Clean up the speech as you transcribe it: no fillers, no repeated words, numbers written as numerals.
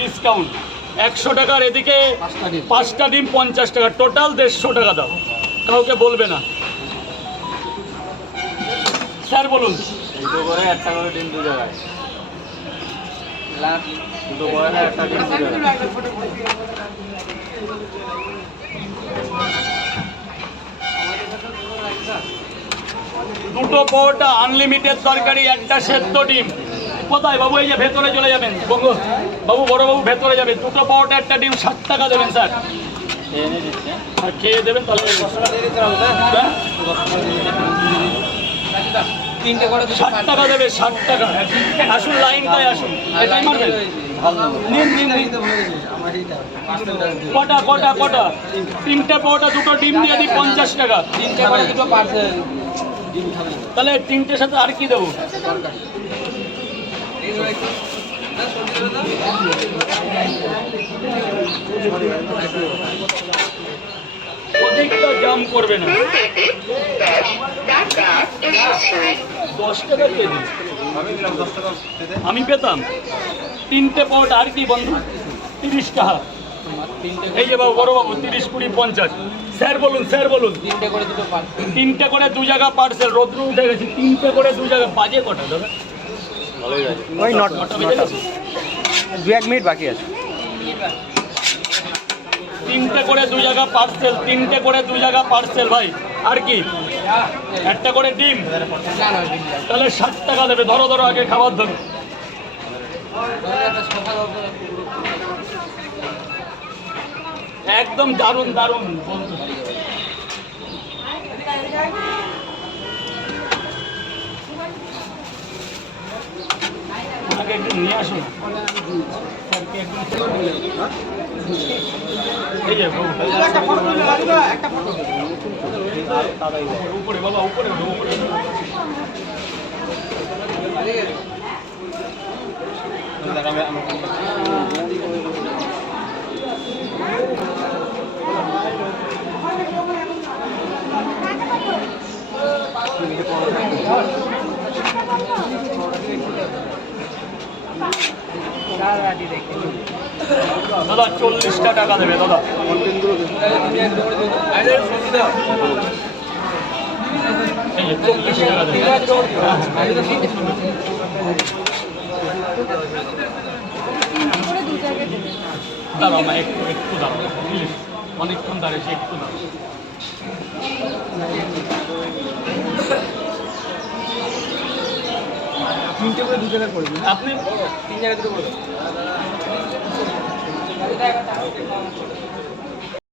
Discount 100 টাকার এদিকে 5টা ডিম 50 টাকা, টোটাল 150 টাকা দাও, কাউকে বলবে না। স্যার বলুন। দুটো করে একটা করে ডিম দু জায়গায়, দুটো করে না একটা ডিম দু জায়গায়। দুটো পরোটা, আনলিমিটেড তরকারি, একটা সেদ্ধ ডিম। কোথায় বাবু? এই যে ভেতরে চলে যাবেন বাবু, বড় বাবু ভেতরে যাবেন। দুটো পরোটা, একটা ডিম, 60 টাকা দেবেন স্যার। এনে দিচ্ছে আর খেয়ে দেবেন তাহলে। 60 টাকা দেবে, 60 টাকা। আসুন, লাইনটায় আসুন। এটাই মারবেন। কটা? 3টে পরোটা, দুটো ডিম দিয়ে দিই 50 টাকা। 3টে করে দুটো পার্সেল। তাহলে 3টের সাথে আর কি দেবো? অধিকটা জাম করবে না। 10 টাকা কেজি আমি পেতাম। 3টে পরোটা আর কি বন্ধু? 30 টাকা। এই যে বাবু, বড় বাবু, 30, 20, 50। স্যার বলুন, স্যার বলুন। 3টে করে দু জায়গা পার্সেল। রোদ্র উঠে গেছে। 3টে করে দু জায়গা। বাজে কটা দাদা? ভালোই আছে। ওই 9টা 2-1 মিনিট বাকি আছে। 3টে করে দু জায়গা পার্সেল, 3টে করে দু জায়গা পার্সেল ভাই। আর কি? একটা করে ডিম। তাহলে 60 টাকা দেবে। ধরো আগে খাবার ধরো। একদম দারুণ দারুণ। আগে একটু নিয়ে আসুন। এই যে উপরে বাবা, উপরে উপরে। দাদা 40টা টাকা দেবে দাদা। এই যে 40 টাকা দেবে। দাঁড়াও মা, একটু দাঁড়াও প্লিজ। অনেকক্ষণ দাঁড়িয়েছি, একটু দাঁড়াও। তিনটে করে 2 জায়গায় পড়বে। আপনি 3 জায়গায় দুটো করে।